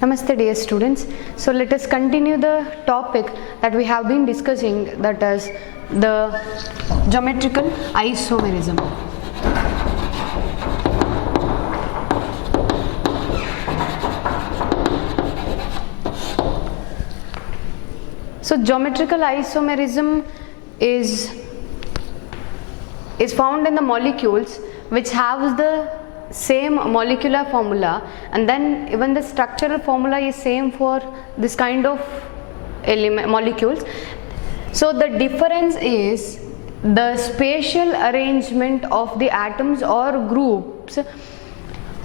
Namaste dear students. So let us continue the topic that we have been discussing, that is the geometrical isomerism. So geometrical isomerism is found in the molecules which have the same molecular formula, and then even the structural formula is same for this kind of molecules. So the difference is the spatial arrangement of the atoms or groups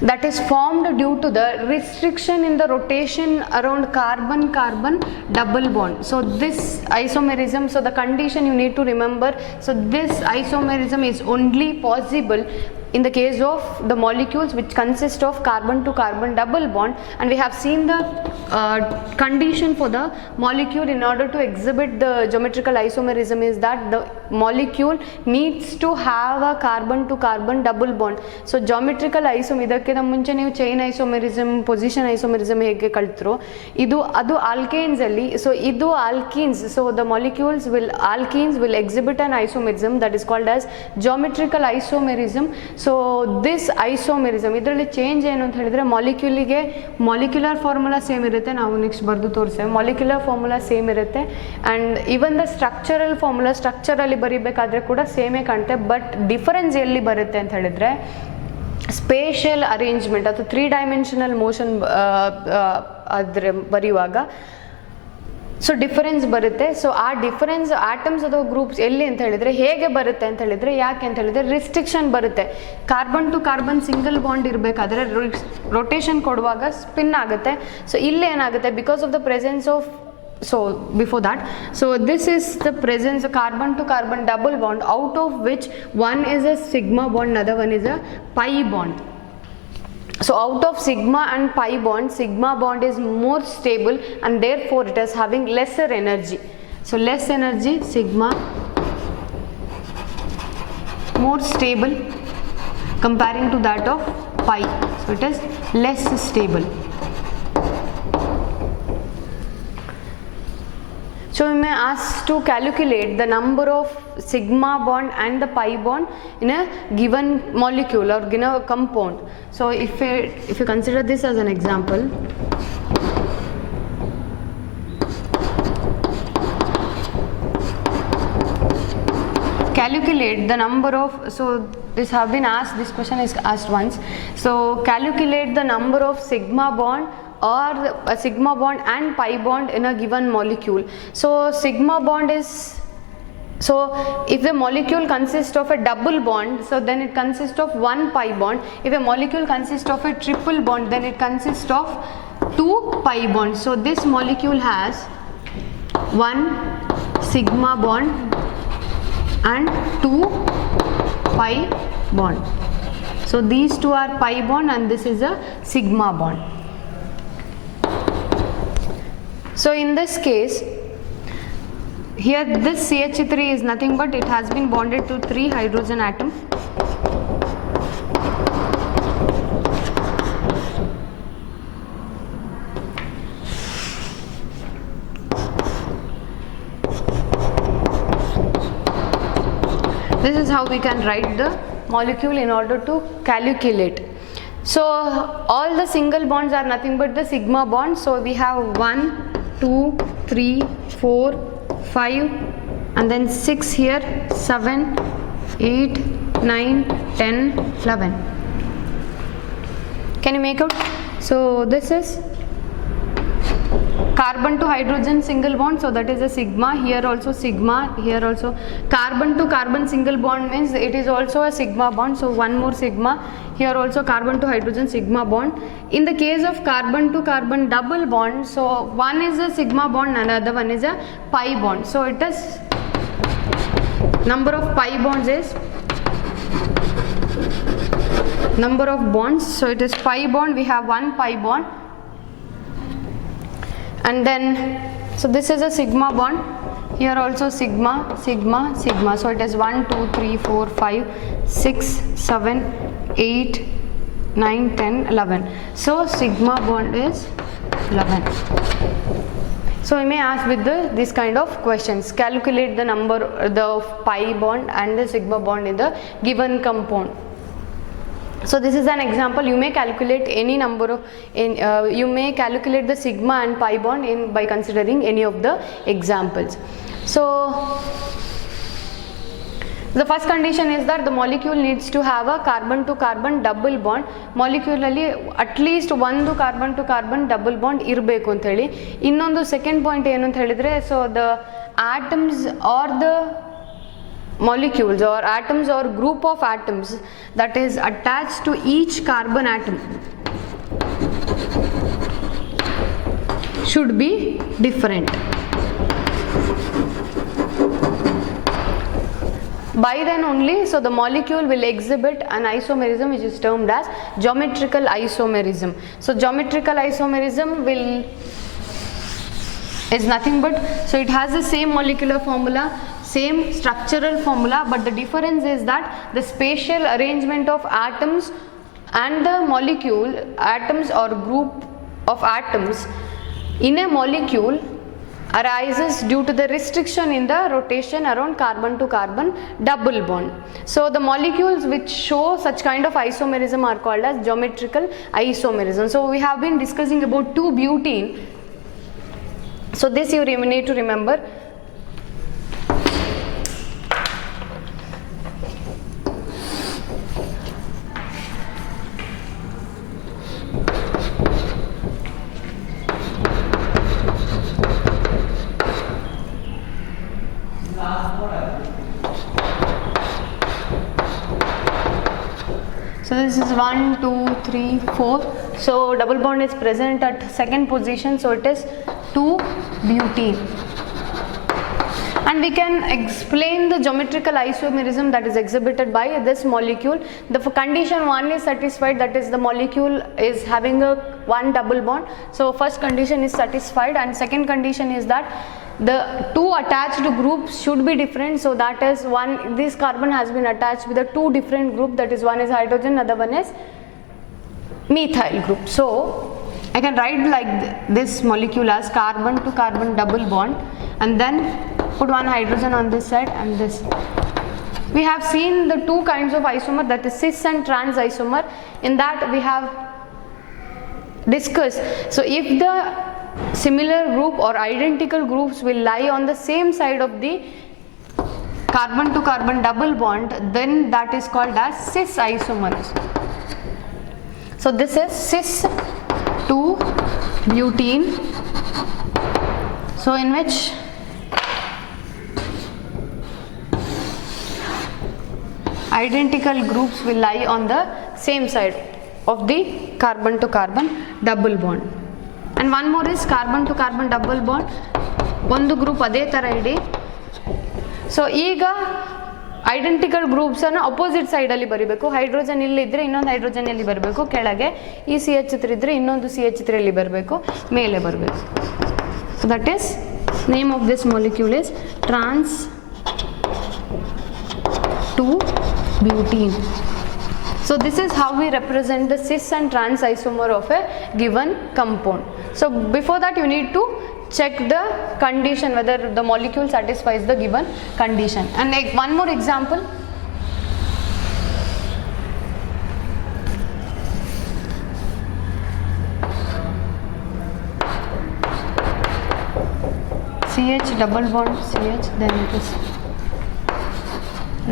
that is formed due to the restriction in the rotation around carbon-carbon double bond. So this isomerism, so the condition you need to remember, so this isomerism is only possible in the case of the molecules which consist of carbon to carbon double bond, and we have seen the condition for the molecule in order to exhibit the geometrical isomerism is that the molecule needs to have a carbon to carbon double bond. So geometrical isomerism ಇದಕ್ಕಿಂತ ಮುಂಚೆ ನೀವು chain isomerism, position isomerism ಹೇಗೆ ಕಲ್ತರೋ ಅದು alkanes ಅಲ್ಲಿ. So ಇದು alkenes, so the molecules alkenes will exhibit an isomerism that is called as geometrical isomerism. So this isomerism ಇದರಲ್ಲಿ change ಏನು ಅಂತ ಹೇಳಿದರೆ, ಮಾಲಿಕ್ಯೂಲಿಗೆ ಮಾಲಿಕ್ಯುಲರ್ ಫಾರ್ಮುಲಾ ಸೇಮ್ ಇರುತ್ತೆ, ನಾವು ನೆಕ್ಸ್ಟ್ ಬರೆದು ತೋರಿಸ್ತೇವೆ. ಮಾಲಿಕ್ಯುಲರ್ ಫಾರ್ಮುಲಾ ಸೇಮ್ ಇರುತ್ತೆ and even the structural formula ಸ್ಟ್ರಕ್ಚರಲ್ಲಿ ಬರೀಬೇಕಾದ್ರೆ ಕೂಡ ಸೇಮೇ ಕಾಣುತ್ತೆ. ಬಟ್ ಡಿಫರೆನ್ಸ್ ಎಲ್ಲಿ ಬರುತ್ತೆ ಅಂತ ಹೇಳಿದರೆ, ಸ್ಪೇಷಿಯಲ್ ಅರೇಂಜ್ಮೆಂಟ್ ಅಥವಾ 3 ಡೈಮೆನ್ಷನಲ್ ಮೋಷನ್ ಆದರೆ ಬರೆಯುವಾಗ ಸೊ ಡಿಫರೆನ್ಸ್ ಬರುತ್ತೆ. ಸೊ ಆ ಡಿಫರೆನ್ಸ್ ಆಟಮ್ಸ್ ಅಥವಾ ಗ್ರೂಪ್ಸ್ ಎಲ್ಲಿ ಅಂತ ಹೇಳಿದರೆ ಹೇಗೆ ಬರುತ್ತೆ ಅಂತ ಹೇಳಿದರೆ, ಯಾಕೆ ಅಂತ ಹೇಳಿದರೆ ರಿಸ್ಟ್ರಿಕ್ಷನ್ ಬರುತ್ತೆ. Carbon to carbon single bond ಇರಬೇಕಾದ್ರೆ ರೊಟೇಷನ್ ಕೊಡುವಾಗ ಸ್ಪಿನ್ ಆಗುತ್ತೆ. ಸೊ ಇಲ್ಲಿ ಏನಾಗುತ್ತೆ, because of the presence of, so before that, so this is the presence of carbon to carbon double bond, out of which one is a sigma bond, another one is a pi bond. So out of sigma and pi bond, sigma bond is more stable and therefore it is having lesser energy. So less energy, sigma, more stable comparing to that of pi, so it is less stable. So we may ask to calculate the number of sigma bond and the pi bond in a given molecule or given a compound. So if you consider this as an example, calculate the number of, so this have been asked, this question is asked once. So calculate the number of sigma bond or a sigma bond and pi bond in a given molecule. So sigma bond is, so if the molecule consists of a double bond, so then it consists of 1 pi bond. If a molecule consists of a triple bond, then it consists of 2 pi bonds. So this molecule has 1 sigma bond and 2 pi bond. So these two are pi bond and this is a sigma bond. So in this case, here this CH3 is nothing but it has been bonded to 3 hydrogen atom. This is how we can write the molecule in order to calculate. So all the single bonds are nothing but the sigma bond. So we have 1, 2, 3, 4, 5 and then 6 here, 7, 8, 9, 10, 11. Can you make out? So this is carbon to hydrogen single bond, so that is a sigma. Here also sigma, here also carbon to carbon single bond means it is also a sigma bond, so one more sigma. Here also carbon to hydrogen sigma bond. In the case of carbon to carbon double bond, so one is a sigma bond, another one is a pi bond. So it is number of pi bonds is number of bonds. So it is pi bond, we have 1 pi bond, and then so this is a sigma bond. Here also sigma, sigma, sigma. So it is 1, 2, 3, 4, 5, 6, 7, 8, 9, 10, 11. So sigma bond is 11. So we may ask with this kind of questions. Calculate the number, the pi bond and the sigma bond in the given compound. So this is an example. You may calculate any number of, you may calculate the sigma and pi bond by considering any of the examples. So the first condition is that the molecule needs to have a carbon to carbon double bond. Molecule alli at least ಒಂದು carbon to carbon double bond ಇರಬೇಕು ಅಂತ ಹೇಳಿ. ಇನ್ನೊಂದು second point ಏನು ಅಂತ ಹೇಳಿದ್ರೆ, so the atoms or the molecules or atoms or group of atoms that is attached to each carbon atom should be different. By then only, so the molecule will exhibit an isomerism which is termed as geometrical isomerism. So geometrical isomerism is nothing but, so it has the same molecular formula, same structural formula, but the difference is that the spatial arrangement of atoms and the molecule, atoms or group of atoms in a molecule arises due to the restriction in the rotation around carbon to carbon double bond. So the molecules which show such kind of isomerism are called as geometrical isomerism. So we have been discussing about 2-butene. So this you need to remember. So this is 1, 2, 3, 4. So double bond is present at second position. So it is 2-butene. And we can explain the geometrical isomerism that is exhibited by this molecule. The condition 1 is satisfied, that is the molecule is having one double bond. So first condition is satisfied, and second condition is that the two attached groups should be different. So that is one, this carbon has been attached with a two different group, that is one is hydrogen, other one is methyl group. So I can write like this molecule as carbon to carbon double bond, and then put one hydrogen on this side and this. We have seen the two kinds of isomer, that is cis and trans isomer. In that we have discussed, so if the similar group or identical groups will lie on the same side of the carbon to carbon double bond, then that is called as cis isomers. So this is cis 2-butene, so in which identical groups will lie on the same side of the carbon to carbon double bond. And one more is carbon to carbon double bond, ಒಂದು group ಅದೇ ಥರ ಇಡಿ. So ಈಗ identical ಗ್ರೂಪ್ಸನ್ನು opposite ಸೈಡಲ್ಲಿ ಬರೀಬೇಕು. Hydrogen ಇಲ್ಲಿದ್ದರೆ ಇನ್ನೊಂದು hydrogen ಎಲ್ಲಿ ಬರಬೇಕು, ಕೆಳಗೆ. ಈ CH3 ಇದ್ದರೆ ಇನ್ನೊಂದು CH3 ಎಲ್ಲಿ ಬರಬೇಕು, ಮೇಲೆ ಬರಬೇಕು. So that is name of this molecule is trans 2-butene. So this is how we represent the cis and trans isomer of a given compound. So before that you need to check the condition whether the molecule satisfies the given condition. And one more example. CH double bond CH, then it is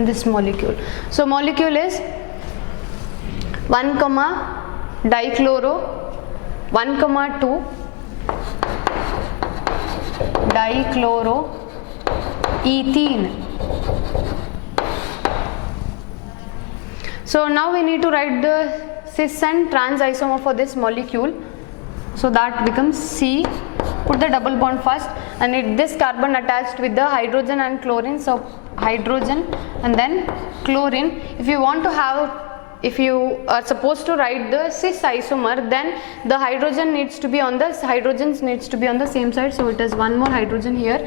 this molecule. So molecule is 1, dichloro, 1, 2 dichloroethene. So now we need to write the cis and trans isomer for this molecule. So that becomes C. Put the double bond first, and this carbon attached with the hydrogen and chlorine. So hydrogen and then chlorine. If you are supposed to write the cis isomer, then the hydrogens needs to be on the same side. So it is one more hydrogen here,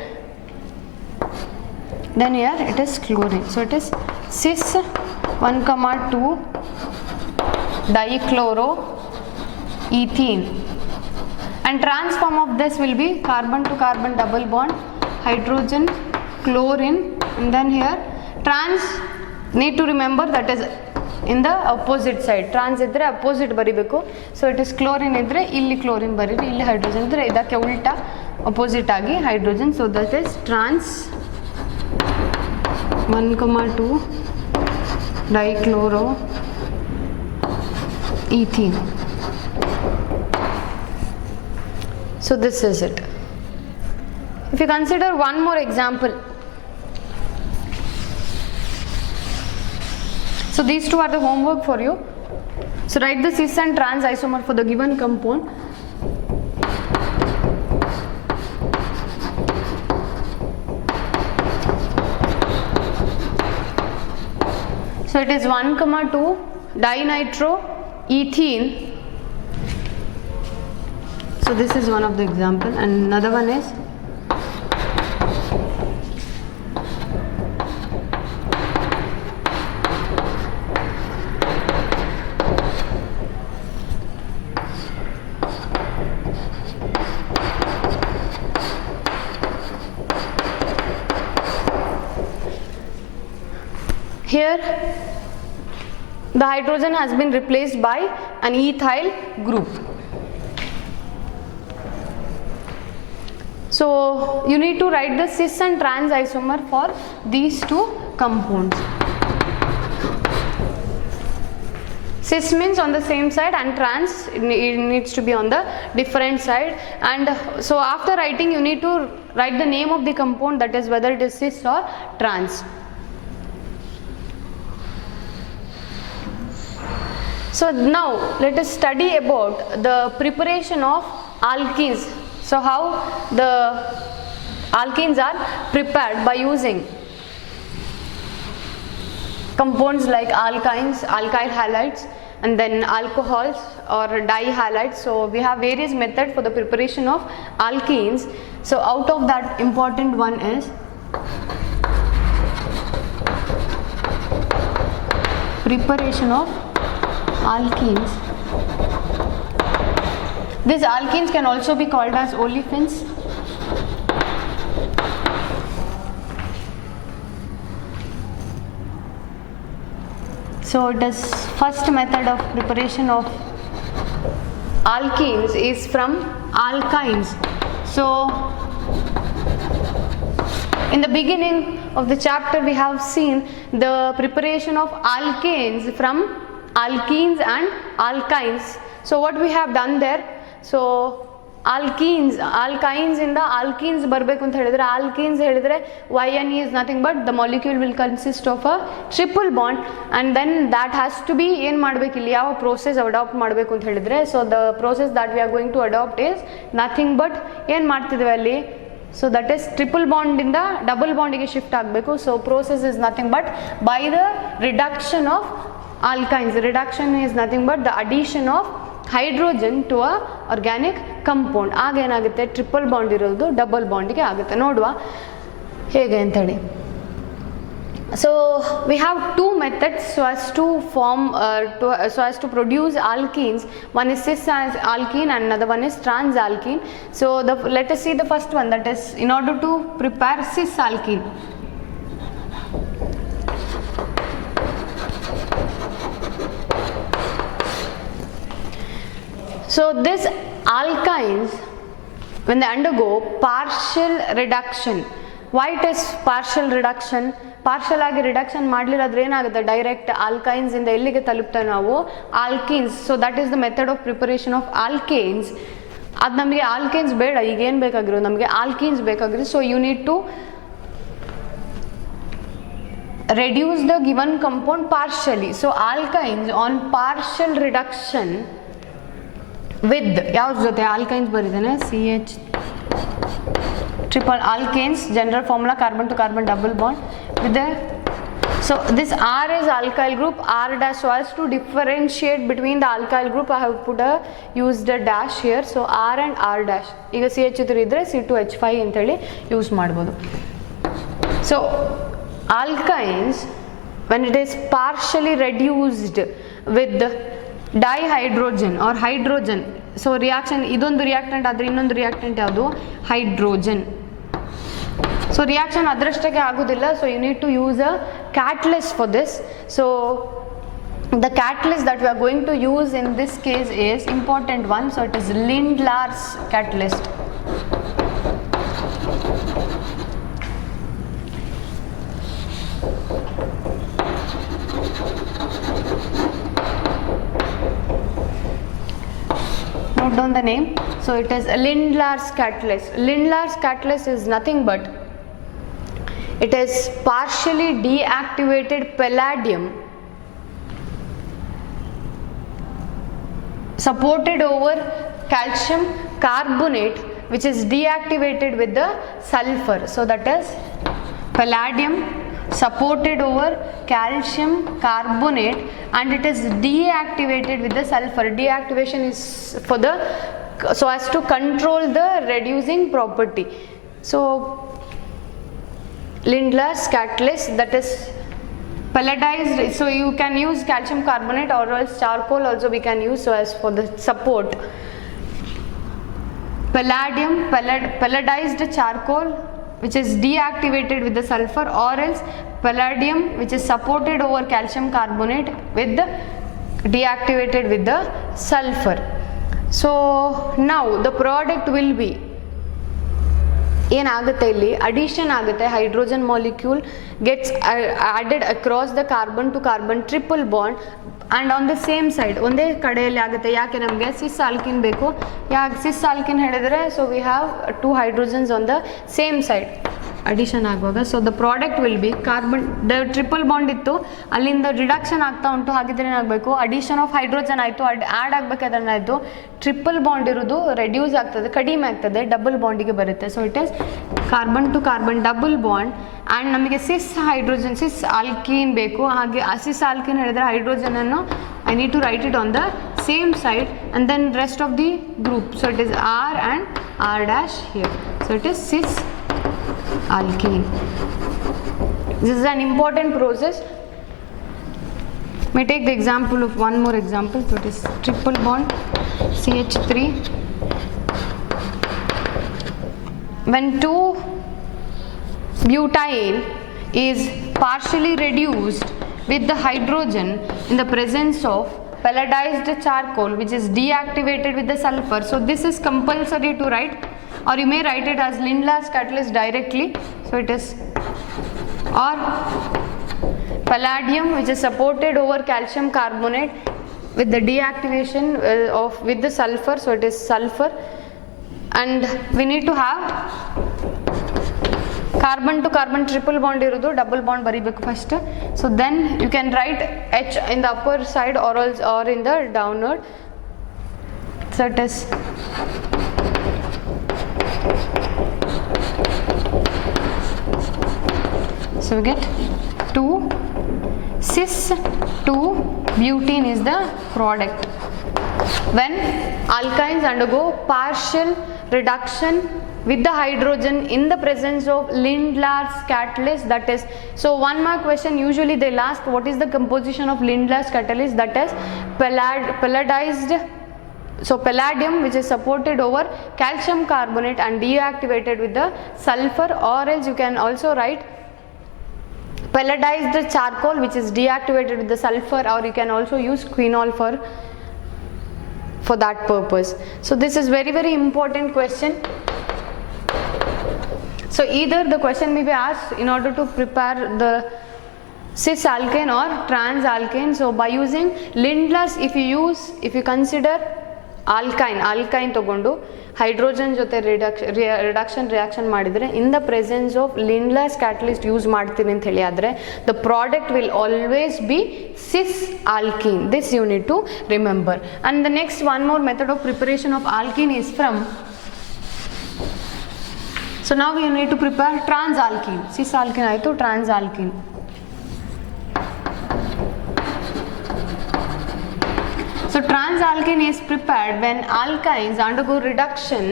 then here it is chlorine. So it is cis 1, 2 dichloroethene, and trans form of this will be carbon to carbon double bond, hydrogen, chlorine, and then here trans, need to remember that is in the opposite side. Trans ಇದ್ರೆ opposite ಬರಿಬೇಕು. So it is chlorine ಇದ್ರೆ ಇಲ್ಲಿ chlorine ಬರೀರಿ, ಇಲ್ಲಿ hydrogen ಇದ್ರೆ ಇದಕ್ಕೆ ಉಲ್ಟಾ opposite ಆಗಿ hydrogen. So that is trans 1,2 dichloroethene. So this is it. If you consider one more example, so these two are the homework for you. So write the cis and trans isomer for the given compound. So it is 1,2 dinitroethene. So this is one of the example, and another one is here the hydrogen has been replaced by an ethyl group. So you need to write the cis and trans isomer for these two compounds. Cis means on the same side, and trans it needs to be on the different side. And so after writing, you need to write the name of the compound, that is whether it is cis or trans. So now let us study about the preparation of alkenes. So how the alkenes are prepared by using compounds like alkynes, alkyl halides, and then alcohols or dihalides. So we have various methods for the preparation of alkenes. So out of that, important one is preparation of alkenes. These alkenes can also be called as olefins. So it is first method of preparation of alkenes is from alkynes. So in the beginning of the chapter we have seen the preparation of alkanes from alkenes and alkynes. So what we have done there, so alkenes ಇಂದ alkenes ಬರಬೇಕು ಅಂತ ಹೇಳಿದ್ರೆ, alkenes ಹೇಳಿದ್ರೆ YNE is nothing but the molecule will consist of a triple bond, and then that has to be ಏನು ಮಾಡಬೇಕು, ಇಲ್ಲಿ ಯಾವ process adopt ಮಾಡಬೇಕು ಅಂತ ಹೇಳಿದ್ರೆ, so the process that we are going to adopt is nothing but ಏನು ಮಾಡ್ತಿದ್ವಿ ಅಲ್ಲಿ, so that is triple bond ಇಂದ double bond ಗೆ shift ಆಗಬೇಕು. So process is nothing but by the reduction of alkynes. Reduction is nothing but the addition of hydrogen to a organic compound. ಆಗ ಏನಾಗುತ್ತೆ, triple bond ಇರೋದು double ಬಾಂಡ್ಗೆ ಆಗುತ್ತೆ. ನೋಡುವ ಹೇಗೆ ಅಂತೇಳಿ. So we have two methods so as to form so as to produce alkenes. One is cis alkene and another one is trans alkene. So let us see the first one, that is in order to prepare cis alkene. So these alkynes, when they undergo partial reduction, why it is partial reduction? Partial ಆಗಿ reduction ಮಾಡಲಿಲ್ಲದ್ರೆ ಏನಾಗುತ್ತೆ, direct alkynes ಇಂದ ಎಲ್ಲಿಗೆ ತಲುಪ್ತೇವೆ ನಾವು, alkenes. So that is the method of preparation of alkanes. ಅದು ನಮಗೆ alkanes ಬೇಡ, ಈಗ ಏನು ಬೇಕಾಗಿರೋದು ನಮಗೆ ಆಲ್ಕೀನ್ಸ್ ಬೇಕಾಗಿರೋದು. So you need to reduce the given compound partially. So alkynes on partial reduction with ಯಾವ್ದು ಜೊತೆ alkynes ಬರೀತಾನೆ, CH triple alkanes, general formula carbon to carbon double bond with the, so this R is alkyl group, R dash. So as to differentiate between the alkyl group I have put a used a dash here. So R and R dash. ಈಗ CH3 ಇದ್ರೆ C2H5 ಅಂತ ಹೇಳಿ use ಮಾಡ್ಬೋದು. So alkynes, when it is partially reduced with dihydrogen or hydrogen. So reaction ಇದೊಂದು reactant ಆದರೆ ಇನ್ನೊಂದು reactant ಯಾವುದು? Hydrogen. So reaction ಅದರಷ್ಟಕ್ಕೆ ಆಗೋದಿಲ್ಲ. So you need to use a catalyst for this. So the catalyst that we are going to use in this case is important one. So it is Lindlar's catalyst. Note down the name. So it is Lindlar's catalyst. Lindlar's catalyst is nothing but it is partially deactivated palladium supported over calcium carbonate which is deactivated with the sulfur. So that is palladium supported over calcium carbonate and it is deactivated with the sulfur. Deactivation is for the so as to control the reducing property. So Lindlar's catalyst, that is palladized. So you can use calcium carbonate or else charcoal also we can use so as for the support. Palladium, palladized charcoal which is deactivated with the sulfur, or else palladium which is supported over calcium carbonate with the deactivated with the sulfur. So now the product will be ಏನಾಗುತ್ತೆ ಇಲ್ಲಿ addition ಆಗುತ್ತೆ. Hydrogen molecule gets added across the carbon to carbon triple bond and on the same side ಒಂದೇ ಕಡೆಯಲ್ಲಿ ಆಗುತ್ತೆ. ಯಾಕೆ ನಮಗೆ cis alkene ಬೇಕು. ಯಾಕೆ ಸಿಸ್ ಆಲ್ಕಿನ್ ಹೇಳಿದರೆ so we have 2 hydrogens on the same side addition ಆಗುವಾಗ. So the product will be carbon the triple bond ಇತ್ತು ಅಲ್ಲಿಂದ ರಿಡಕ್ಷನ್ ಆಗ್ತಾ ಉಂಟು. ಹಾಗಿದ್ರೆ ಏನಾಗಬೇಕು? ಅಡಿಷನ್ ಆಫ್ ಹೈಡ್ರೋಜನ್ ಆಯಿತು, ಆ್ಯಡ್ ಆಗಬೇಕಾದ್ರೆ ಏನಾಯಿತು? ಟ್ರಿಪಲ್ ಬಾಂಡ್ ಇರೋದು ರೆಡ್ಯೂಸ್ ಆಗ್ತದೆ, ಕಡಿಮೆ ಆಗ್ತದೆ, ಡಬಲ್ ಬಾಂಡಿಗೆ ಬರುತ್ತೆ. So it is carbon to carbon double bond and ನಮಗೆ ಸಿಸ್ ಹೈಡ್ರೋಜನ್ ಸಿಸ್ ಆಲ್ಕೀನ್ ಬೇಕು. ಹಾಗೆ ಸಿಸ್ ಆಲ್ಕೀನ್ ಹೇಳಿದರೆ ಹೈಡ್ರೋಜನನ್ನು I need to write it on the same side and then rest of the group. So it is R and R dash here. So it is cis alkene. This is an important process. May take the example of one more example. So it is triple bond CH3. When 2-butyne is partially reduced with the hydrogen in the presence of palladized charcoal which is deactivated with the sulfur. So this is compulsory to write, or you may write it as Lindlar's catalyst directly. So it is or palladium which is supported over calcium carbonate with the deactivation of with the sulfur. So it is sulfur and we need to have carbon to carbon triple bond ಇರೋದು double bond ಬರೀಬೇಕು first. So then you can write H in the upper side or in the downward. So it is so we get 2 cis 2 butene is the product. When alkynes undergo partial reduction with the hydrogen in the presence of Lindlar's catalyst, that is, so one mark question usually they'll ask what is the composition of Lindlar's catalyst, that is palladized, so palladium which is supported over calcium carbonate and deactivated with the sulfur, or else you can also write palladized charcoal which is deactivated with the sulfur, or you can also use quinol for that purpose. So this is very very important question. So either the question may be asked in order to prepare the cis alkane or trans alkane. So by using Lindlar's, if you consider alkyne ತಗೊಂಡು hydrogen ಜೊತೆ reduction reaction ಮಾಡಿದರೆ in the presence of Lindlar's catalyst use ಮಾಡ್ತೀನಿ ಅಂತ ಹೇಳಿ ಆದರೆ the product will always be cis alkene. This you need to remember. And the next one more method of preparation of alkene is from, so now you need to prepare trans alkene. Cis alkene ಆಯಿತು, trans alkene. So trans alkene is prepared when alkynes undergo reduction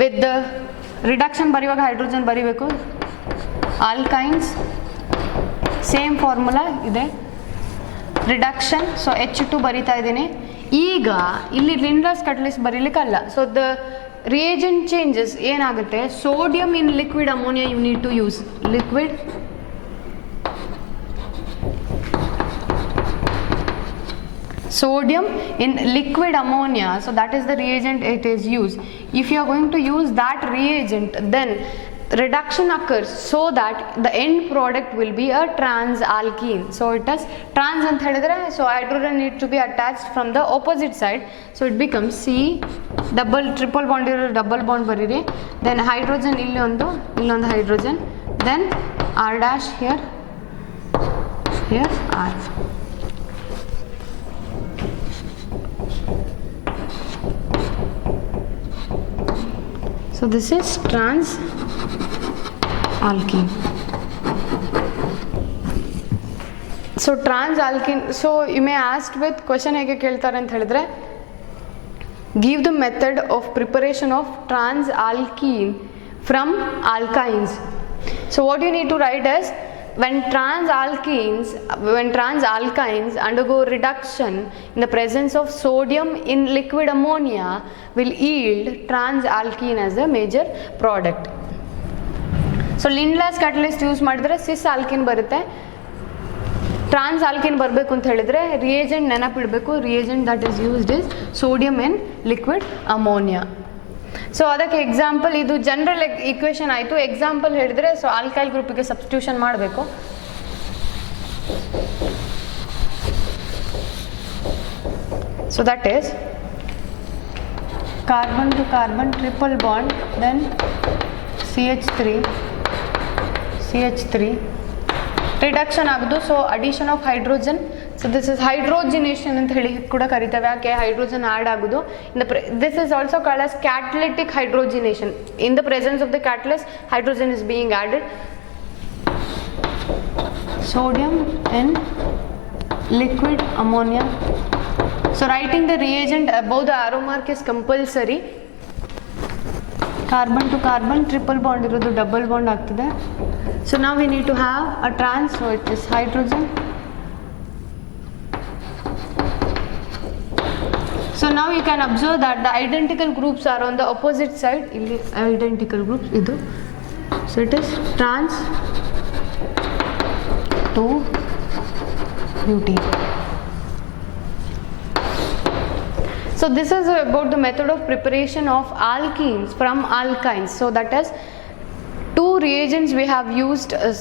with the reduction ಬರೆಯುವಾಗ hydrogen ಬರೀಬೇಕು. alkynes same formula ಇದೆ, reduction, so H2 ಬರಿತಾ ಇದ್ದೀನಿ, ಈಗ ಇಲ್ಲಿ Lindlar's catalyst ಬರೀಲಿಕ್ಕಲ್ಲ. So the reagent changes ಏನಾಗುತ್ತೆ, sodium in liquid ammonia you need to use liquid sodium in liquid ammonia, so that is the reagent it is used. If you are going to use that reagent, then reduction occurs so that the end product will be a trans-alkene. So it is trans ant helidre, so hydrogen need to be attached from the opposite side, so it becomes C double triple bond iro double bond bariri, then hydrogen illondu hydrogen, then R dash here R. So this is trans-alkene. So trans-alkene, so you may ask with question hege keltare anta helidre, give the method of preparation of trans-alkene from alkynes. So what you need to write is, when trans-alkynes undergo reduction in the presence of sodium in liquid ammonia will yield trans-alkene as a major product. So Lindlas catalyst use ಮಾಡಿದ್ರೆ cis alkene ಬರುತ್ತೆ. ಟ್ರಾನ್ಸ್ alkene ಬರಬೇಕು ಅಂತ ಹೇಳಿದ್ರೆ reagent ನೆನಪಿಡಬೇಕು. Reagent that is used is sodium in liquid ammonia. So ಅದಕ್ಕೆ example, ಇದು general equation ಆಯಿತು. Example ಹೇಳಿದ್ರೆ, ಸೊ ಆಲ್ಕೈಲ್ ಗ್ರೂಪಿಗೆ ಸಬ್ಸ್ಟಿಟ್ಯೂಷನ್ ಮಾಡಬೇಕು. So that is carbon to carbon triple bond, then CH3 reduction ಆಗೋದು. So addition of hydrogen, so this is hydrogenation ಅಂತ ಹೇಳಿ ಕೂಡ ಕರಿತೇವೆ. ಯಾಕೆ ಹೈಡ್ರೋಜನ್ ಆ್ಯಡ್ ಆಗೋದು. This is also called as catalytic hydrogenation. In the presence of the catalyst hydrogen is being added. sodium in liquid ammonia. So writing the reagent above the arrow mark is compulsory. Carbon to carbon triple bond irodu double bond ಆಗ್ತದೆ. So now we need to have a trans, so it is hydrogen. So now you can observe that the identical groups are on the opposite side. ಇಲ್ಲಿ identical groups idu. So it is trans 2 butene. So this is about the method of preparation of alkenes from alkynes. So that is two reagents we have used as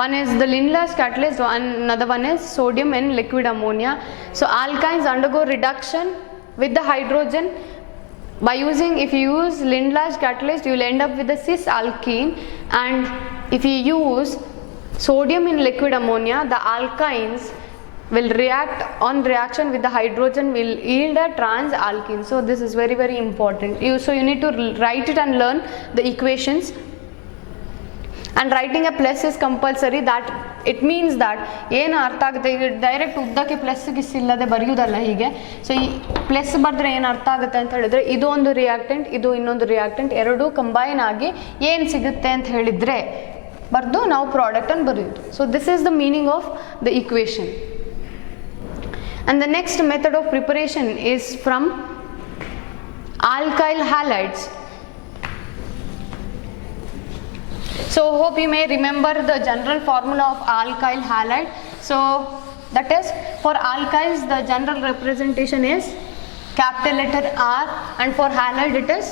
one is the Lindlas catalyst, another one is sodium in liquid ammonia. So alkynes undergo reduction with the hydrogen. By using, if you use Lindlas catalyst, you will end up with a cis alkene, and if you use sodium in liquid ammonia, the alkynes will react on reaction with the hydrogen will yield a trans alkene. So this is very very important. So you need to write it and learn the equations, and writing a plus is compulsory. That it means that ಏನು ಅರ್ಥ ಆಗುತ್ತೆ, ಈಗ direct ಉದ್ದಕ್ಕೆ plus ಗಿಸ್ ಇಲ್ಲದೆ ಬರೆಯುವುದಲ್ಲ ಹೀಗೆ. So ಈ plus ಬರೆದ್ರೆ ಏನು ಅರ್ಥ ಆಗುತ್ತೆ ಅಂತ ಹೇಳಿದ್ರೆ, ಇದು ಒಂದು ರಿಯಾಕ್ಟೆಂಟ್, ಇದು ಇನ್ನೊಂದು ರಿಯಾಕ್ಟೆಂಟ್, ಎರಡೂ ಕಂಬೈನ್ ಆಗಿ ಏನು ಸಿಗುತ್ತೆ ಅಂತ ಹೇಳಿದ್ರೆ ಬರೆದು ನಾವು ಪ್ರಾಡಕ್ಟ್ ಅನ್ನು ಬರೆಯುವುದು. So this is the meaning of the equation. And the next method of preparation is from alkyl halides. So hope you may remember the general formula of alkyl halide. So that is, for alkyls the general representation is capital letter R, and for halide it is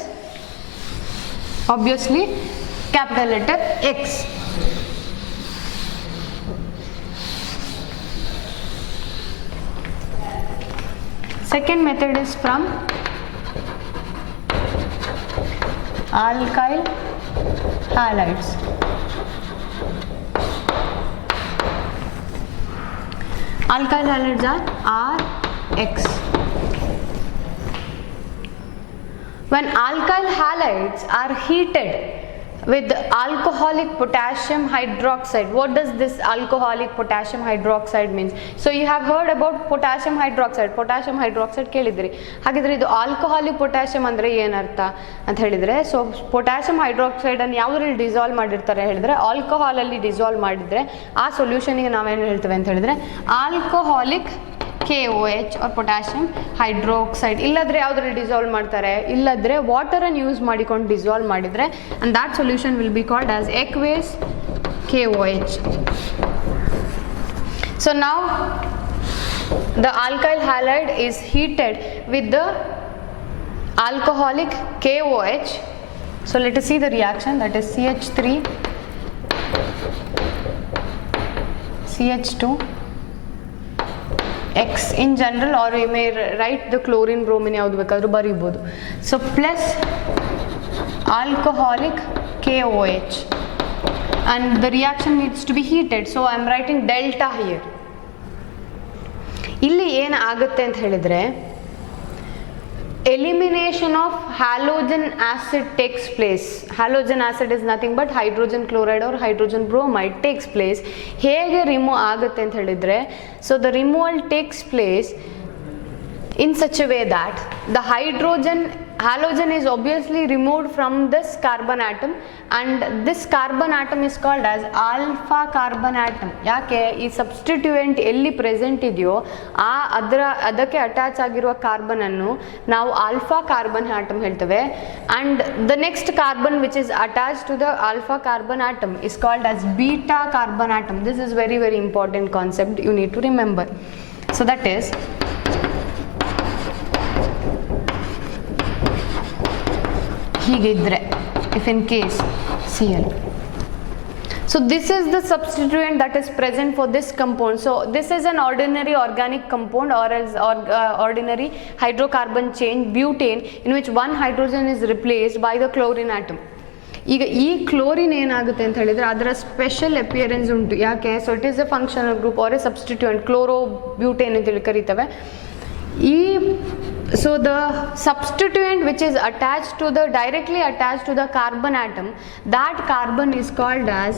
obviously capital letter X. Second method is from alkyl halides. Alkyl halides are RX. When alkyl halides are heated with alcoholic potassium hydroxide, what does this alcoholic potassium hydroxide means? So you have heard about potassium hydroxide. potassium hydroxide ಕೇಳಿದ್ರಿ. ಹಾಗಿದ್ರೆ ಇದು alcoholic potassium ಅಂದರೆ ಏನರ್ಥ ಅಂತ ಹೇಳಿದರೆ, so potassium ಹೈಡ್ರಾಕ್ಸೈಡನ್ನು ಯಾವುದರಲ್ಲಿ dissolve ಮಾಡಿರ್ತಾರೆ ಹೇಳಿದರೆ, ಆಲ್ಕೋಹಾಲಲ್ಲಿ ಡಿಸಾಲ್ವ್ ಮಾಡಿದರೆ ಆ ಸೊಲ್ಯೂಷನಿಗೆ ನಾವೇನು ಹೇಳ್ತೇವೆ ಅಂತ ಹೇಳಿದರೆ alcoholic KOH or potassium hydroxide. ಇಲ್ಲದ್ರೆ ಯಾವುದ್ರಲ್ಲಿ ಡಿಸಾಲ್ವ್ ಮಾಡ್ತಾರೆ, ಇಲ್ಲದ್ರೆ ವಾಟರನ್ನು ಯೂಸ್ ಮಾಡಿಕೊಂಡು ಡಿಸಾಲ್ವ್ ಮಾಡಿದರೆ, and that solution will be called as aqueous KOH. So now the alkyl halide is heated with the alcoholic KOH. So let us see the reaction, that is CH3 CH2 X in general, or you may write the chlorine bromine ಯಾವುದು ಬೇಕಾದರೂ ಬರೀಬೋದು. So plus alcoholic KOH, and the reaction needs to be heated, so I am writing delta here. ಇಲ್ಲಿ ಏನು ಆಗುತ್ತೆ ಅಂತ ಹೇಳಿದರೆ, elimination of halogen acid takes place. Halogen acid is nothing but hydrogen chloride or hydrogen bromide takes place. ಹೇಗೆ remove ಆಗುತ್ತೆ ಅಂತ ಹೇಳಿದರೆ, so the removal takes place in such a way that the halogen is obviously removed from this carbon atom, and this carbon atom is called as alpha carbon atom. ಯಾಕೆ ಈ substituent ಎಲ್ಲಿ present ಇದೆಯೋ ಅದಕ್ಕೆ attach ಆಗಿರುವ carbon ಅನ್ನು ನಾವು alpha carbon atom ಹೇಳ್ತೇವೆ, and the next carbon which is attached to the alpha carbon atom is called as beta carbon atom. This is very very important concept you need to remember. So that is ಹೀಗಿದ್ರೆ, if in case Cl. So this is the substituent that is present for this compound. So this is an ordinary organic compound, or else ordinary hydrocarbon chain butane, in which one hydrogen is replaced by the chlorine atom. ಈಗ ಈ chlorine ಏನಾಗುತ್ತೆ ಅಂತ ಹೇಳಿದರೆ ಅದರ special appearance ಉಂಟು. ಯಾಕೆ? So it is a functional group or a substituent, chloro butane ಅಂತೇಳಿ ಕರಿತೇವೆ. So the substituent which is directly attached to the carbon atom, that carbon is called as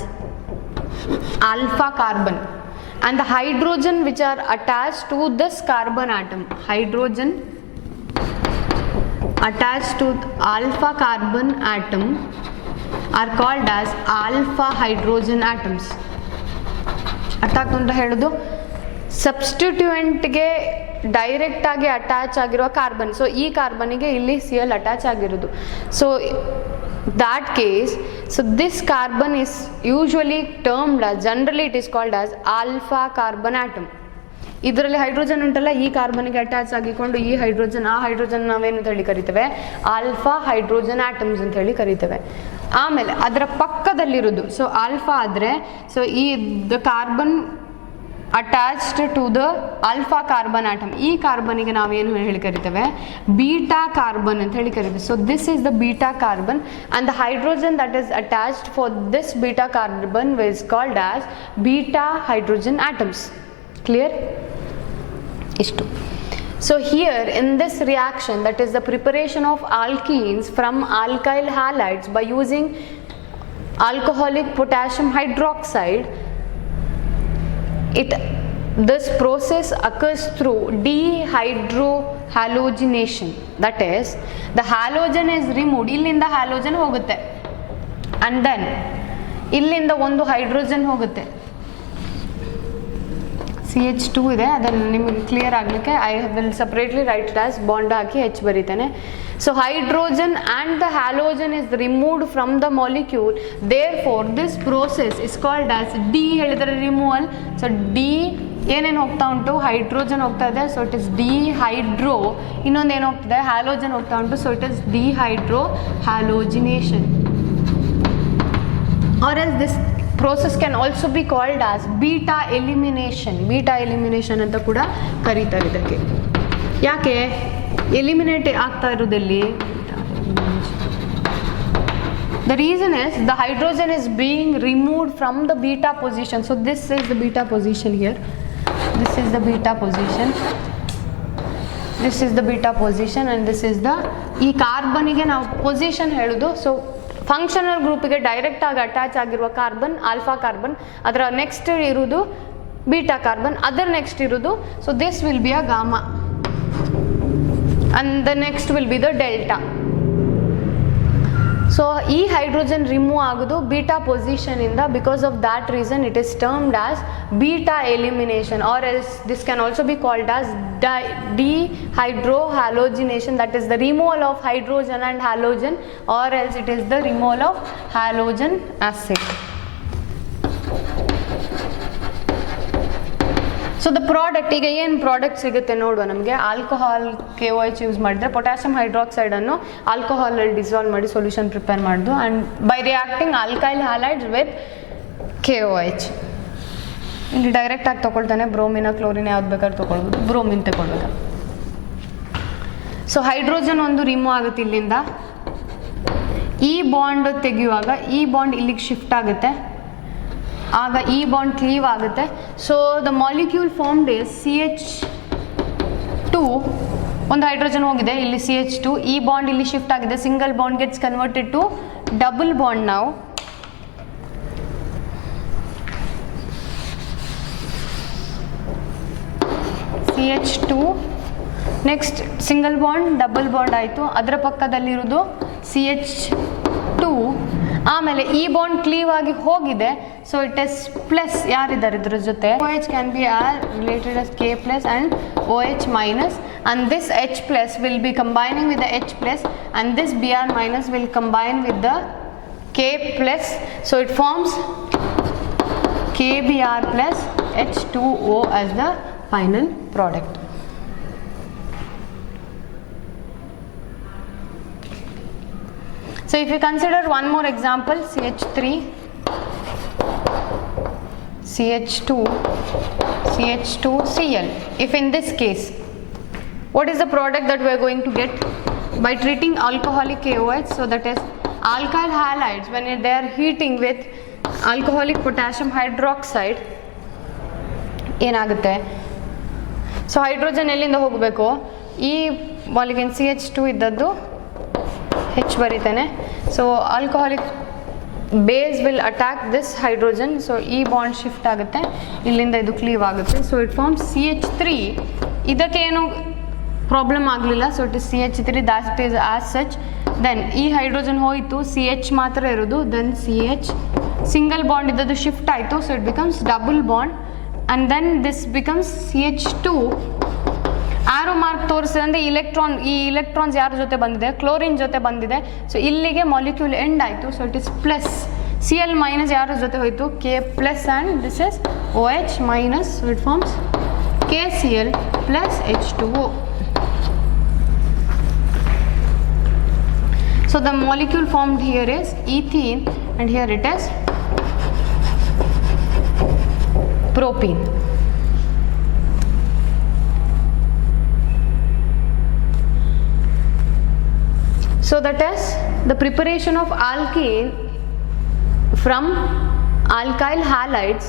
alpha carbon, and the hydrogen which are attached to this carbon atom, hydrogen attached to alpha carbon atom, are called as alpha hydrogen atoms. ಅರ್ಥ ಆಗ್ತುಂಟ ಹೇಳೋದು? ಸಬ್ಸ್ಟಿಟ್ಯೂಯೆಂಟ್ಗೆ direct ಆಗಿ attach ಆಗಿರುವ carbon, so ಈ ಕಾರ್ಬನ್ಗೆ ಇಲ್ಲಿ Cl attach ಆಗಿರೋದು. So that case, so this carbon is usually termed as, generally it is called as alpha carbon atom. ಇದರಲ್ಲಿ hydrogen ಉಂಟಲ್ಲ, ಈ ಕಾರ್ಬನ್ಗೆ ಅಟ್ಯಾಚ್ ಆಗಿಕೊಂಡು ಈ ಹೈಡ್ರೋಜನ್, ಆ ಹೈಡ್ರೋಜನ್ ನಾವೇನು ಅಂತ ಹೇಳಿ ಕರಿತೇವೆ, ಆಲ್ಫಾ ಹೈಡ್ರೋಜನ್ ಆಟಮ್ಸ್ ಅಂತ ಹೇಳಿ ಕರಿತೇವೆ. ಆಮೇಲೆ ಅದರ ಪಕ್ಕದಲ್ಲಿರೋದು, ಸೊ ಆಲ್ಫಾ ಆದರೆ, ಸೊ ಈ the carbon attached to the alpha carbon atom, ಈ ಕಾರ್ಬನ್ಗೆ ನಾವೇನು ಹೇಳಿ ಕರಿತೇವೆ, ಬೀಟಾ ಕಾರ್ಬನ್ ಅಂತ ಹೇಳಿ ಕರಿತೇವೆ. So this is the beta carbon, and the hydrogen that is attached for this beta carbon is called as beta hydrogen atoms. Clear? ಇಷ್ಟು. So here in this reaction, that is the preparation of alkenes from alkyl halides by using alcoholic potassium hydroxide, this process occurs through dehydrohalogenation. That is, the halogen is removed, illinda halogen hogutte, and then illinda ಒಂದು hydrogen ಹೋಗುತ್ತೆ, CH2 ಇದೆ, ಅದನ್ನು ನಿಮಗೆ clear ಆಗಲಿಕ್ಕೆ I will separately write it as bond ಹಾಕಿ H ಬರೀತೇನೆ. So hydrogen and the halogen is removed from the molecule, therefore this process is called as de ಹೇಳಿದರೆ removal. So de ಏನೇನು ಹೋಗ್ತಾ ಉಂಟು, ಹೈಡ್ರೋಜನ್ ಹೋಗ್ತಾ ಇದೆ, so it is dehydro, ಇನ್ನೊಂದು ಏನು ಹೋಗ್ತದೆ, ಹ್ಯಾಲೋಜನ್ ಹೋಗ್ತಾ ಉಂಟು, so it is dehydrohalogenation. Or else this process can also be called as beta elimination. Beta elimination ಅಂತ ಕೂಡ ಕರೀತಾರೆ ಇದಕ್ಕೆ. ಯಾಕೆ ಎಲಿಮಿನೇಟ್ ಆಗ್ತಾ ಇರೋದಲ್ಲಿ? The reason is the hydrogen is being removed from the beta position. So this is the beta position here. This is the beta position. This is the beta position, and this is the, ಈ ಕಾರ್ಬನ್ಗೆ ನಾವು position ಹೇಳೋದು. So functional ಗ್ರೂಪಿಗೆ direct ಆಗಿ attach ಆಗಿರುವ carbon alpha carbon, ಅದರ next ಇರುವುದು beta carbon, ಅದರ next ಇರುವುದು, so this will be a gamma, and the next will be the delta. So ಈ ಹೈಡ್ರೋಜನ್ ರಿಮೂವ್ ಆಗೋದು ಬೀಟಾ ಪೊಸಿಷನ್ ಇಂದ. Because of that reason it is termed as beta elimination, or else this can also be called as dehydrohalogenation, that is the removal of hydrogen and halogen, or else it is the removal of halogen acid. So the product, ಈಗ ಏನು product ಸಿಗುತ್ತೆ ನೋಡುವ ನಮಗೆ. Alcohol KOH use ಮಾಡಿದ್ರೆ potassium ಹೈಡ್ರಾಕ್ಸೈಡನ್ನು ಆಲ್ಕೋಹಾಲಲ್ಲಿ dissolve ಮಾಡಿ solution prepare ಮಾಡೋದು, and by reacting alkyl halides with KOH. ಇಲ್ಲಿ ಡೈರೆಕ್ಟಾಗಿ ತೊಗೊಳ್ತಾನೆ, ಬ್ರೋಮಿನ ಕ್ಲೋರಿನ್ ಯಾವ್ದು ಬೇಕಾದ್ರೂ ತೊಗೊಳ್ಬೋದು, ಬ್ರೋಮಿನ್ ತಗೊಳ್ಬೇಕು. ಸೊ ಹೈಡ್ರೋಜನ್ ಒಂದು ರಿಮೂವ್ ಆಗುತ್ತೆ ಇಲ್ಲಿಂದ. ಈ ಬಾಂಡ್ ತೆಗೆಯುವಾಗ ಈ ಬಾಂಡ್ ಇಲ್ಲಿಗೆ ಶಿಫ್ಟ್ ಆಗುತ್ತೆ, ಆಗ ಈ ಬಾಂಡ್ ಕ್ಲೀವ್ ಆಗುತ್ತೆ. So the molecule formed is CH2, ಒಂದು ಹೈಡ್ರೋಜನ್ ಹೋಗಿದೆ, ಇಲ್ಲಿ CH2, ಈ ಬಾಂಡ್ ಇಲ್ಲಿ ಶಿಫ್ಟ್ ಆಗಿದೆ, single bond gets converted to double bond ನಾವು. CH2 next single bond double bond ಆಯಿತು, ಅದರ ಪಕ್ಕದಲ್ಲಿರೋದು CH2, ಆಮೇಲೆ ಈ ಬಾಂಡ್ ಕ್ಲೀವ್ ಆಗಿ ಹೋಗಿದೆ. ಸೊ ಇಟ್ ಇಸ್ ಪ್ಲಸ್, ಯಾರಿದ್ದಾರೆ ಇದ್ರ ಜೊತೆ, OH can be are related as K plus and OH minus, and this H plus will be combining with the H plus, and this Br minus will combine with the K plus. So it forms KBr plus H2O as the final product. So if you consider one more example, CH3, CH2, CH2Cl. If in this case, what is the product that we are going to get by treating alcoholic KOH? So that is alkyl halides, when they are heating with alcoholic potassium hydroxide, ಏನಾಗುತ್ತೆ? So hydrogen ಎಲ್ಲಿಂದ ಹೋಗಬೇಕು? ಈ molecule CH2 ಇದ್ದದ್ದು H ಬರೀತಾನೆ. So alcoholic base will attack this hydrogen. So ಈ bond shift ಆಗುತ್ತೆ, ಇಲ್ಲಿಂದ ಇದು ಕ್ಲೀವ್ ಆಗುತ್ತೆ. So it forms CH3. ಇದಕ್ಕೆ ಏನು ಪ್ರಾಬ್ಲಮ್ ಆಗಲಿಲ್ಲ. So it is CH3, that is as such. Then ಈ ಹೈಡ್ರೋಜನ್ ಹೋಯಿತು, CH ಮಾತ್ರ ಇರೋದು. ದೆನ್ CH ಸಿಂಗಲ್ ಬಾಂಡ್ ಇದ್ದದ್ದು ಶಿಫ್ಟ್ ಆಯಿತು. So it becomes double bond, and then this becomes CH2. Arrow mark ತೋರಿಸಿದ್ರೆ ಇಲೆಕ್ಟ್ರಾನ್, ಈ ಇಲೆಕ್ಟ್ರಾನ್ಸ್ ಯಾರ ಜೊತೆ ಬಂದಿದೆ? ಕ್ಲೋರಿನ್ ಜೊತೆ ಬಂದಿದೆ. ಸೊ ಇಲ್ಲಿಗೆ ಮಾಲಿಕ್ಯೂಲ್ ಎಂಡ್ ಆಯಿತು. So it is plus. Cl minus ಯಾರ ಜೊತೆ ಹೋಯಿತು? K plus, and this is OH minus. So it forms KCl plus H2O. So the molecule formed here is ethene, and here it is propene. So that is the preparation of alkene from alkyl halides.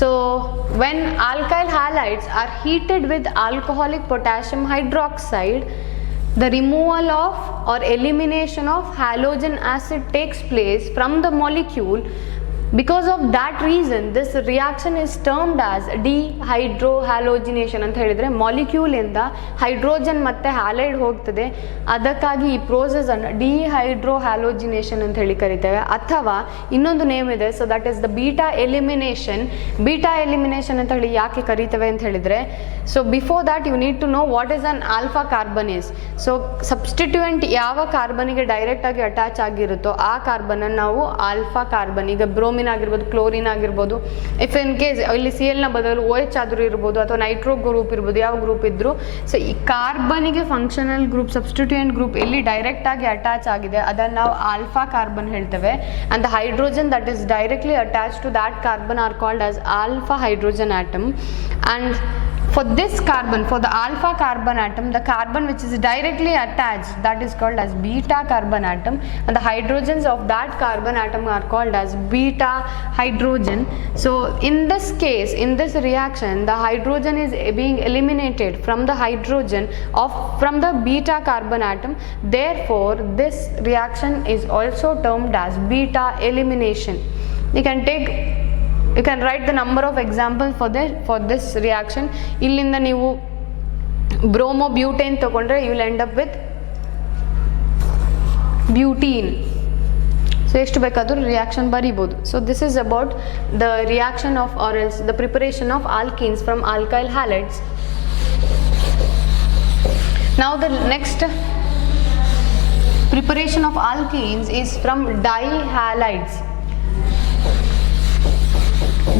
So when alkyl halides are heated with alcoholic potassium hydroxide, the removal of or elimination of halogen acid takes place from the molecule. Because of that reason, this reaction is termed as dehydrohalogenation ಅಂತ ಹೇಳಿದ್ರೆ molecule ಇಂದ hydrogen ಮತ್ತೆ halide ಹೋಗ್ತದೆ, ಅದಕ್ಕಾಗಿ ಈ process ಅನ್ನು ಡಿಹೈಡ್ರೋಹ್ಯಾಲೋಜಿನೇಷನ್ ಅಂತ ಹೇಳಿ ಕರಿತೇವೆ. ಅಥವಾ ಇನ್ನೊಂದು ನೇಮ್ ಇದೆ, so that is the beta elimination. Beta elimination ಅಂತ ಹೇಳಿ ಯಾಕೆ ಕರಿತೇವೆ ಅಂತ ಹೇಳಿದ್ರೆ, so before that you need to know what is an alpha carbon is. So substituent ಯಾವ ಕಾರ್ಬನಿಗೆ ಡೈರೆಕ್ಟ್ ಆಗಿ ಅಟ್ಯಾಚ್ ಆಗಿರುತ್ತೋ ಆ ಕಾರ್ಬನ್ ಅನ್ನು ನಾವು ಆಲ್ಫಾ ಕಾರ್ಬನ್, ಈಗ ಬ್ರೋಮಿನ್ ಆಗಿರ್ಬೋದು, ಕ್ಲೋರಿನ್ ಆಗಿರ್ಬೋದು. ಇಫ್ ಇನ್ ಕೇಸ್ ಇಲ್ಲಿ CL ನ ಬದಲು OH ಆದರೂ ಇರ್ಬೋದು, ಅಥವಾ ನೈಟ್ರೋ ಗ್ರೂಪ್ ಇರ್ಬೋದು, ಯಾವ ಗ್ರೂಪ್ ಇದ್ರು. ಸೊ ಈ ಕಾರ್ಬನಿಗೆ ಫಂಕ್ಷನಲ್ ಗ್ರೂಪ್, ಸಬ್ಸ್ಟಿಟ್ಯೂಯೆಂಟ್ ಗ್ರೂಪ್ ಎಲ್ಲಿ ಡೈರೆಕ್ಟ್ ಆಗಿ ಅಟ್ಯಾಚ್ ಆಗಿದೆ ಅದನ್ನು ನಾವು ಆಲ್ಫಾ ಕಾರ್ಬನ್ ಹೇಳ್ತೇವೆ. And the hydrogen that is directly attach to that carbon are called as alpha hydrogen atom. And for this carbon, for the alpha carbon atom, the carbon which is directly attached, that is called as beta carbon atom, and the hydrogens of that carbon atom are called as beta hydrogen. So in this case, in this reaction, the hydrogen is being eliminated from the hydrogen from the beta carbon atom. Therefore this reaction is also termed as beta elimination. You can write the number of examples for this reaction. ಇಲ್ಲಿಂದ ನೀವು bromo butane ತಗೊಂಡ್ರೆ you will end up with butene. So ಎಷ್ಟು ಬೇಕಾದರೂ reaction ಬರಿಬೋದು. So this is about the reaction of or else the preparation of alkenes from alkyl halides. Now the next preparation of alkenes is from dihalides.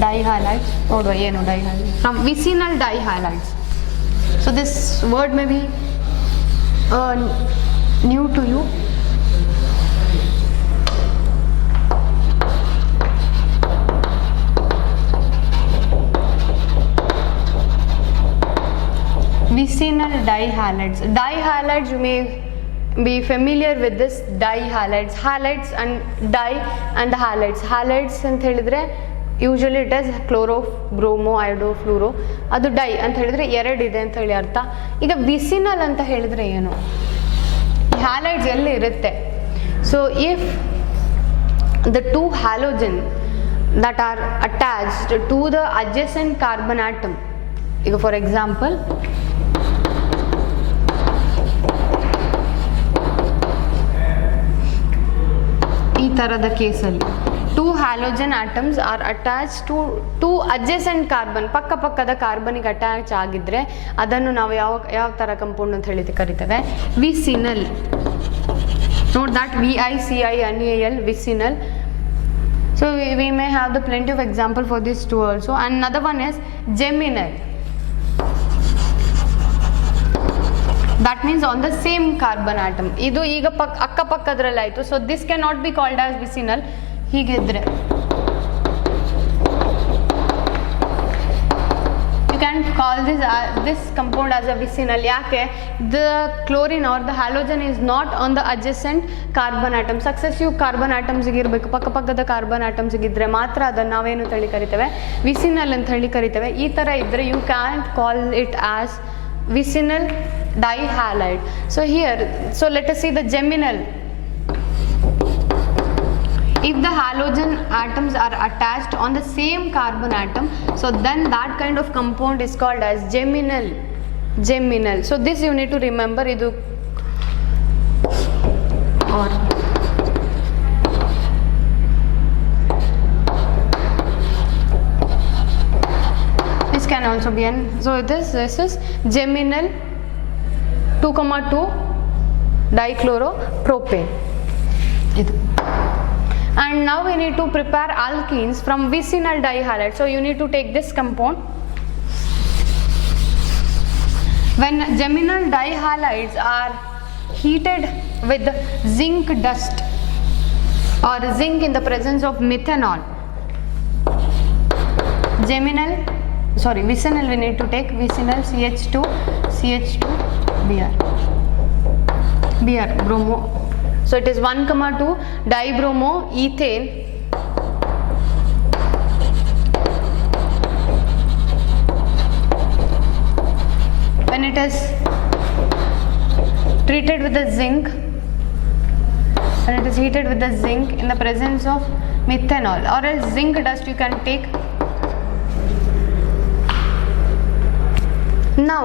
Dihalides, ನೋಡುವ ಏನು dihalides, from vicinal dihalides. So this word may be new to you. Vicinal dihalides. Dihalides, you may be familiar with this. Dihalides, halides and di and the halides. Halides ಅಂತ ಹೇಳಿದ್ರೆ usually it is chloro, bromo, iodo, fluoro. ಅದು di ಅಂತ ಹೇಳಿದ್ರೆ ಎರಡಿದೆ ಅಂತ ಹೇಳಿ ಅರ್ಥ. ಈಗ ವಿಸಿನಲ್ ಅಂತ ಹೇಳಿದ್ರೆ ಏನು? ಹ್ಯಾಲೈಡ್ಸ್ ಎಲ್ಲಿ ಇರುತ್ತೆ? So if the two halogen that are attached to the adjacent carbon atom, ಈಗ ಫಾರ್ ಎಕ್ಸಾಂಪಲ್ ಈ ಥರದ ಕೇಸಲ್ಲಿ two halogen atoms are attach to two adjacent carbon, ಪಕ್ಕದ ಕಾರ್ಬನಿಗೆ ಅಟ್ಯಾಚ್ ಆಗಿದ್ರೆ ಅದನ್ನು ನಾವು ಯಾವ ಥರ ಕಂಪೌಂಡ್ ಅಂತ ಹೇಳಿ ಕರಿತೇವೆ? Vicinal. Note that VICINAL, vicinal. So we may have the plenty of example for these two also. And another one is geminal. That means on the same carbon atom. ಇದು ಈಗ ಅಕ್ಕಪಕ್ಕದ್ರಲ್ಲಿ ಆಯಿತು. So this can not be called as vicinal. ಹೀಗಿದ್ರೆ you can call this compound as a vicinal. ಯಾಕೆ? the chlorine or the halogen is not on the adjacent carbon atom. successive carbon atoms ಇರಬೇಕು, ಪಕ್ಕದ carbon atoms ಇದ್ರೆ ಮಾತ್ರ ಅದನ್ನು ನಾವೇನು ಅಂತ ಹೇಳಿ ಕರಿತೇವೆ? ವಿಸಿನಲ್ ಅಂತ ಹೇಳಿ ಕರಿತೇವೆ. ಈ ಥರ ಇದ್ರೆ you can't call it as vicinal dihalide. So here, so let us see the geminal. If the halogen atoms are attached on the same carbon atom, so then that kind of compound is called as geminal. Geminal. So this you need to remember. Idu or this can also be an. So this is geminal 2,2 dichloropropane. And now we need to prepare alkenes from vicinal dihalide. So you need to take this compound. When geminal dihalides are heated with zinc dust or zinc in the presence of methanol, vicinal we need to take vicinal CH2 Br bromo. So it is 1,2 dibromo ethane when it is treated with the zinc, when it is heated with the zinc in the presence of methanol or else zinc dust you can take. Now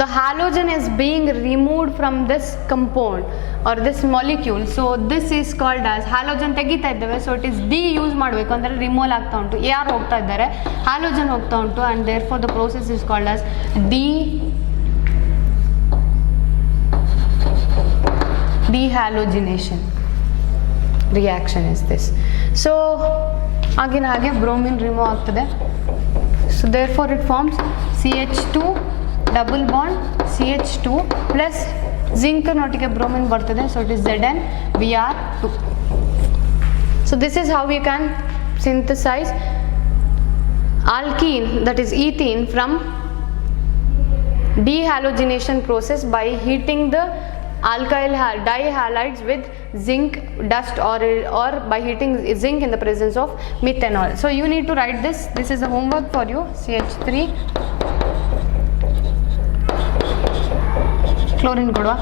the halogen is being removed from this compound or this molecule. So this is called as halogen ತೆಗಿತಾ ಇದ್ದೇವೆ. So it is use ಮಾಡಬೇಕು ಅಂದರೆ remove ಆಗ್ತಾ ಉಂಟು. ಯಾರು ಹೋಗ್ತಾ ಇದ್ದಾರೆ? halogen ಹೋಗ್ತಾ ಉಂಟು, and therefore the process is called as dehalogenation reaction is this. So ಆಗಿನ ಹಾಗೆ ಬ್ರೋಮಿನ್ ರಿಮೂವ್ ಆಗ್ತದೆ. So therefore it forms CH2 double bond CH2 plus zinc ನೊಟ್ಟಿಗೆ ಬ್ರೋಮಿನ್ ಬರ್ತದೆ. So it is ZnBr2. So this is how we can synthesize alkene, that is ethene, from dehalogenation process by heating the alkyl dihalides with zinc dust or by heating zinc in the presence of methanol. So you need to write this. This is the homework for you. CH3 chlorine ಕೊಡುವ.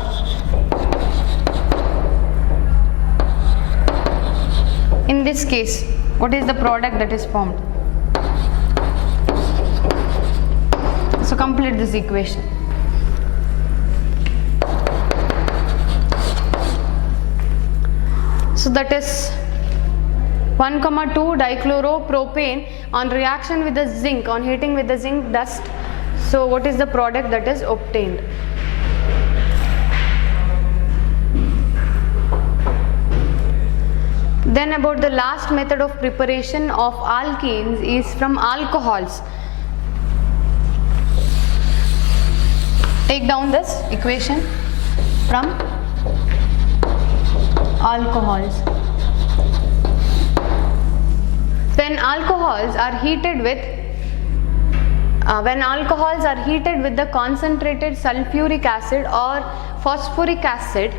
In this case, what is the product that is formed? So complete this equation. So that is 1,2 dichloropropane on reaction with the zinc, on heating with the zinc dust. So what is the product that is obtained? Then about the last method of preparation of alkenes is from alcohols. Take down this equation from alcohols. When alcohols are heated with the concentrated sulfuric acid or phosphoric acid,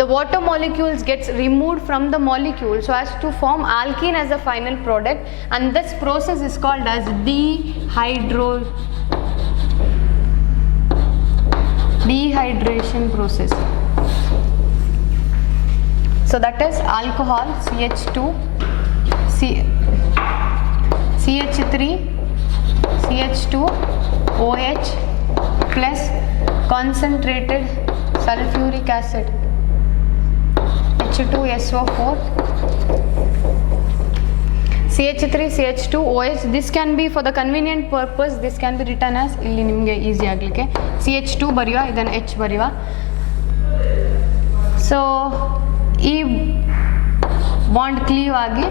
the water molecules gets removed from the molecule so as to form alkene as a final product, and this process is called as dehydration process. So that is alcohol CH2 CH3 CH2 OH plus concentrated sulfuric acid H2SO4 CH3 CH2 OH. This can be, for the convenient purpose, this can be written as ಇಲ್ಲಿ ನಿಮಗೆ easy ಆಗಲಿಕ್ಕೆ CH2 ಬರೆಯುವ, ಇದನ್ನು H ಬರೆಯುವ. So ಈ bond cleave ಆಗಿ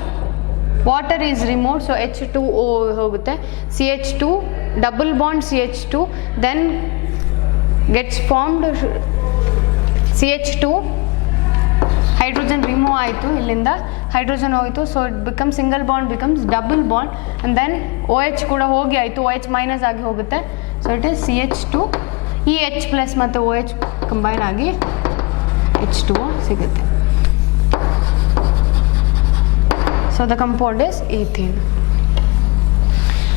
water is removed, so H2O ಹೋಗುತ್ತೆ, CH2 double bond CH2 then gets formed CH2, hydrogen remove ಆಯಿತು, ಇಲ್ಲಿಂದ ಹೈಡ್ರೋಜನ್ ಹೋಯಿತು, so it become single bond becomes double bond and then OH ಕೂಡ ಹೋಗಿ ಆಯಿತು, OH ಮೈನಸ್ ಆಗಿ ಹೋಗುತ್ತೆ, ಸೊ ಇಟ್ ಈಸ್ CH2, ಈ H ಪ್ಲಸ್ ಮತ್ತು OH ಕಂಬೈನ್ ಆಗಿ H2O ಸಿಗುತ್ತೆ. So the compound is ethane.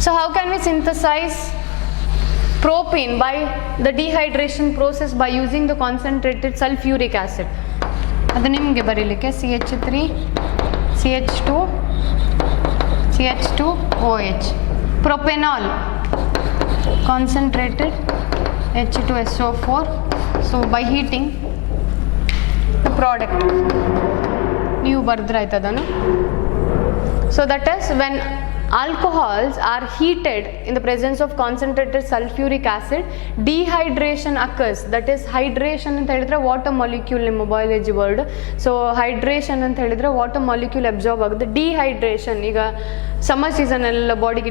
So how can we synthesize propane by the dehydration process by using the concentrated sulfuric acid? ಅದು ನಿಮಗೆ ಬರೀಲಿಕ್ಕೆ CH3 CH2 CH2 OH, propanol concentrated H2SO4, so by heating the product ನೀವು ಬರೆದ್ರಾಯ್ತು ಅದನ್ನು. So that is when alcohols are heated in the presence of concentrated sulfuric acid, dehydration occurs. That is hydration ಅಂತ ಹೇಳಿದ್ರೆ water molecule ನಿಮ್ಮ biology word. So hydration ಅಂತ ಹೇಳಿದ್ರೆ water molecule absorb ಆಗುತ್ತೆ. Dehydration, ಈಗ summer season ಎಲ್ಲ ಬಾಡಿಗೆ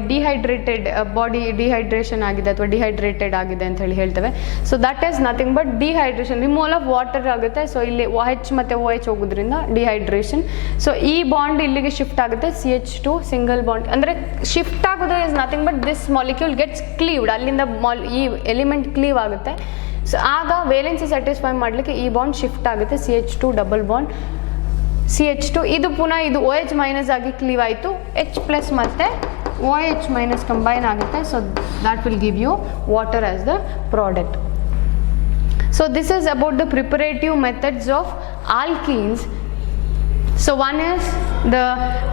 body dehydration ಆಗಿದೆ ಅಥವಾ ಡಿಹೈಡ್ರೇಟೆಡ್ ಆಗಿದೆ ಅಂತ ಹೇಳ್ತೇವೆ. So that is nothing but dehydration, removal of water ಆಗುತ್ತೆ. ಸೊ ಇಲ್ಲಿ H ಮತ್ತು OH ಹೋಗೋದ್ರಿಂದ ಡಿಹೈಡ್ರೇಷನ್. ಸೊ ಈ ಬಾಂಡ್ ಇಲ್ಲಿಗೆ ಶಿಫ್ಟ್ ಆಗುತ್ತೆ, CH2 ಸಿಂಗಲ್ ಬಾಂಡ್, ಅಂದರೆ ಶಿಫ್ಟ್ ಆಗೋದು is nothing but this molecule gets cleaved, ಅಲ್ಲಿಂದ ಈ ಎಲಿಮೆಂಟ್ ಕ್ಲೀವ್ ಆಗುತ್ತೆ. ಸೊ ಆಗ ವೇಲೆನ್ಸಿ ಸ್ಯಾಟಿಸ್ಫೈ ಮಾಡಲಿಕ್ಕೆ ಈ ಬಾಂಡ್ ಶಿಫ್ಟ್ ಆಗುತ್ತೆ, CH2 ಡಬಲ್ ಬಾಂಡ್ CH2, ಇದು ಪುನಃ ಇದು OH ಮೈನಸ್ ಆಗಿ ಕ್ಲೀವ್ ಆಯಿತು, H ಪ್ಲಸ್ ಮತ್ತು OH ಮೈನಸ್ ಕಂಬೈನ್ ಆಗುತ್ತೆ. So that will give you water as the product. So this is about the preparative methods of alkenes. So one is the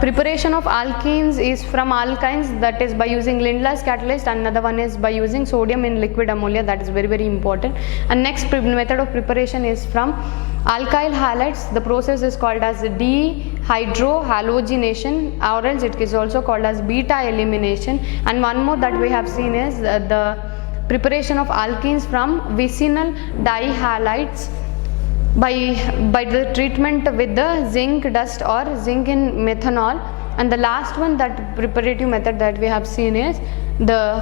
preparation of alkenes is from alkynes, that is by using Lindlar's catalyst, and another one is by using sodium in liquid ammonia, that is very very important. And next method of preparation is from alkyl halides. The process is called as dehydrohalogenation, or else it is also called as beta elimination. And one more that we have seen is the preparation of alkenes from vicinal dihalides by the treatment with the zinc dust or zinc in methanol. And the last one, that preparative method that we have seen is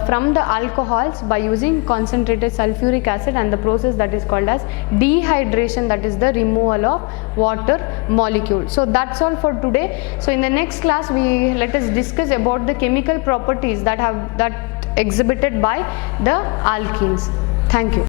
from the alcohols by using concentrated sulfuric acid, and the process that is called as dehydration, that is the removal of water molecule. So that's all for today. So in the next class let us discuss about the chemical properties that exhibited by the alkenes. Thank you.